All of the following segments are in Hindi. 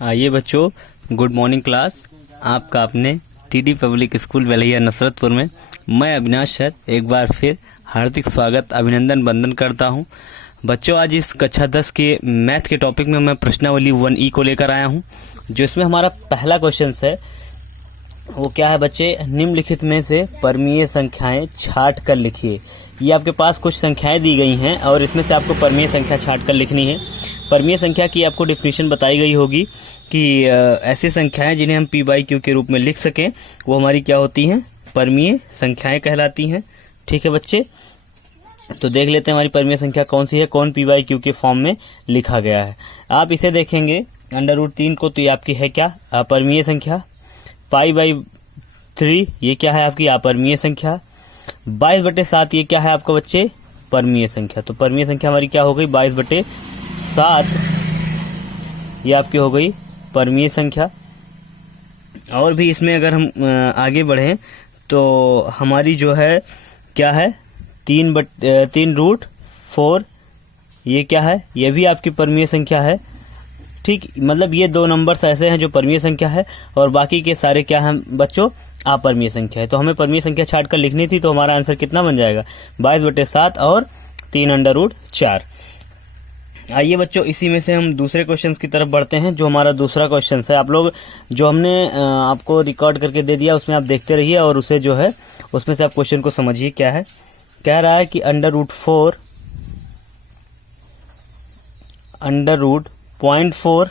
आइए बच्चों, गुड मॉर्निंग क्लास। आपका अपने टीडी पब्लिक स्कूल वेलैया नसरतपुर में मैं अविनाश सर एक बार फिर हार्दिक स्वागत अभिनंदन वंदन करता हूं। बच्चों, आज इस कक्षा 10 के मैथ के टॉपिक में मैं प्रश्नावली 1E को लेकर आया हूं, जो इसमें हमारा पहला क्वेश्चन है वो क्या है बच्चे, निम्नलिखित में से परमीय संख्याएं छांट कर लिखिए। ये आपके पास कुछ संख्याएं दी गई हैं और इसमें से आपको परमीय संख्या छांट कर लिखनी है। परमीय संख्या की आपको डेफिनेशन बताई गई होगी कि ऐसी संख्याएं जिन्हें हम पी बाई क्यू के रूप में लिख सकें वो हमारी क्या होती हैं, परमीय संख्याएं कहलाती हैं। ठीक है बच्चे, तो देख लेते हैं हमारी परमीय संख्या कौन सी है, कौन पी बाई क्यू के फॉर्म में लिखा गया है। आप इसे देखेंगे √3 को, तो ये आपकी है क्या, अपरमीय संख्या। π/3 ये क्या है आपकी अपरमीय संख्या। 22/7 ये क्या है आपका बच्चे, परमीय संख्या। तो परमीय संख्या हमारी क्या हो गई, 22/7 ये आपकी हो गई परमीय संख्या। और भी इसमें अगर हम आगे बढ़ें तो हमारी जो है क्या है, 3/4 ये क्या है, ये भी आपकी परमीय संख्या है। ठीक, मतलब ये दो नंबर्स ऐसे हैं जो परमीय संख्या है और बाकी के सारे क्या हैं बच्चों, अपरमीय संख्या है। तो हमें परमीय संख्या छाट कर लिखनी थी, तो हमारा आंसर कितना बन जाएगा, 22/7 और 3√4। आइए बच्चों, इसी में से हम दूसरे क्वेश्चन की तरफ बढ़ते हैं। जो हमारा दूसरा क्वेश्चन है, आप लोग जो हमने आपको रिकॉर्ड करके दे दिया उसमें आप देखते रहिए और उसे जो है उसमें से आप क्वेश्चन को समझिए क्या है। कह रहा है कि √4 √0.4,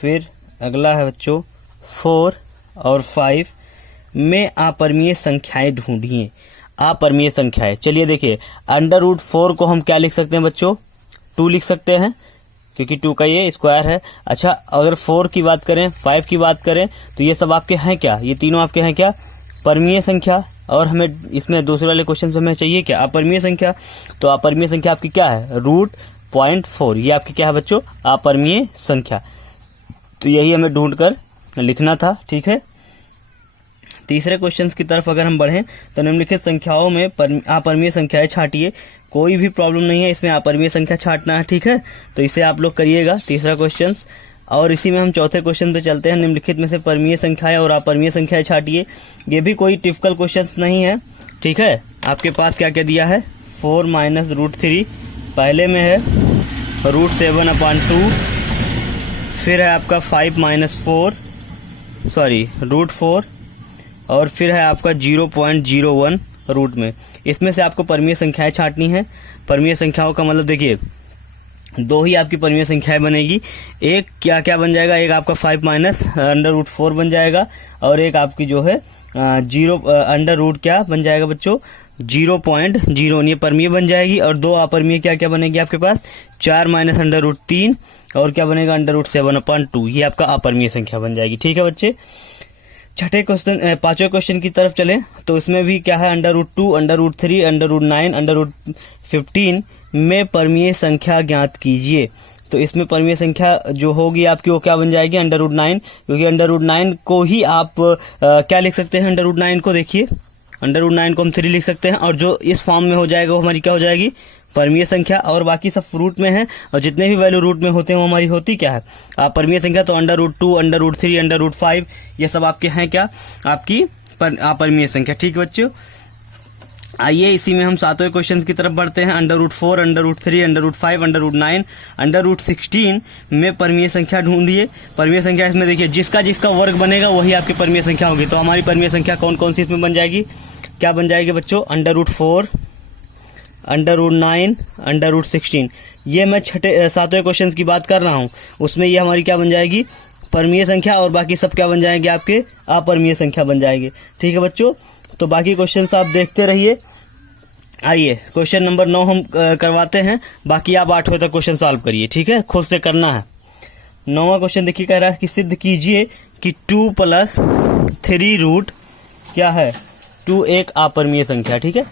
फिर अगला है बच्चों 4 और 5 में अपरमीय संख्याएं ढूंढिए। अपरमीय संख्याएं, चलिए देखिए, √4 को हम क्या लिख सकते हैं बच्चों, 2 लिख सकते हैं क्योंकि 2 का ये स्क्वायर है। अच्छा, अगर 4 की बात करें, 5 की बात करें, तो ये सब आपके हैं क्या, ये तीनों आपके हैं क्या, परमीय संख्या। और हमें इसमें दूसरे वाले क्वेश्चन में हमें चाहिए क्या, अपरमीय संख्या। तो अपरमीय संख्या आपकी क्या है, √0.4 ये आपकी क्या है बच्चों, अपरमीय संख्या। तो यही हमें ढूंढ कर लिखना था। ठीक है, तीसरे क्वेश्चन की तरफ अगर हम बढ़ें तो निम्नलिखित संख्याओं में अपरमीय संख्याएं छांटिए। कोई भी प्रॉब्लम नहीं है इसमें अपरमीय संख्या छांटना है। ठीक है, तो इसे आप लोग करिएगा तीसरा क्वेश्चन। और इसी में हम चौथे क्वेश्चन पे चलते हैं। निम्नलिखित में से परमीय संख्याएं और अपरमीय संख्याएं छांटिए। ये भी कोई टिपिकल क्वेश्चन नहीं है। ठीक है, आपके पास क्या क्या दिया है, 4 - √3, पहले में है √7/2, फिर है आपका 5 - √4 और फिर है आपका 0.01 रूट में। इसमें से आपको परमीय संख्याएं छांटनी है। परमीय संख्याओं का मतलब देखिए, दो ही आपकी परमीय संख्याएं बनेगी। एक क्या क्या बन जाएगा, एक आपका 5 - √4 बन जाएगा और एक आपकी जो है क्या बन जाएगा बच्चों, 0.01 ये परमीय बन जाएगी। और दो अपरमीय क्या क्या बनेगी आपके पास, 4 - √3 और क्या बनेगा, √7/2 ये आपका अपरमीय संख्या बन जाएगी। ठीक है बच्चे, छठे क्वेश्चन, पांचवें क्वेश्चन की तरफ चलें तो इसमें भी क्या है, √2, √3, √9, √15 में परमीय संख्या ज्ञात कीजिए। तो इसमें परमीय संख्या जो होगी आपकी वो क्या बन जाएगी, √9, क्योंकि √9 को ही आप क्या लिख सकते हैं, √9 को देखिए, √9 को हम 3 लिख सकते हैं और जो इस फॉर्म में हो जाएगा वो हमारी क्या हो जाएगी, परमीय संख्या। और बाकी सब रूट में है और जितने भी वैल्यू रूट में होते हैं वो हमारी होती क्या है, परमीय संख्या। तो √2, √3, √5 ये सब आपके हैं क्या, आपकी अपरमीय संख्या। ठीक है बच्चों, आइए इसी में हम सातवें क्वेश्चन की तरफ बढ़ते हैं। √4, √3, √5, √9, √16 में परमीय संख्या ढूंढिए। परमीय संख्या इसमें देखिए, जिसका जिसका वर्ग बनेगा वही आपकी परमीय संख्या होगी। तो हमारी परमीय संख्या कौन कौन सी इसमें बन जाएगी, क्या बन जाएगी बच्चों, √4, √9, √16। ये मैं सातवें क्वेश्चन की बात कर रहा हूँ, उसमें ये हमारी क्या बन जाएगी, परमीय संख्या। और बाकी सब क्या बन जाएंगे, आपके अपरमीय संख्या बन जाएंगे। ठीक है बच्चों, तो बाकी क्वेश्चन आप देखते रहिए। आइए क्वेश्चन नंबर 9 हम करवाते हैं, बाकी आप 8वें तक क्वेश्चन सॉल्व करिए। ठीक है, खुद से करना है। 9वां क्वेश्चन देखिए, कह रहा है कि सिद्ध कीजिए कि 2 + 3 रूट क्या है, 2 एक अपरमीय संख्या। ठीक है,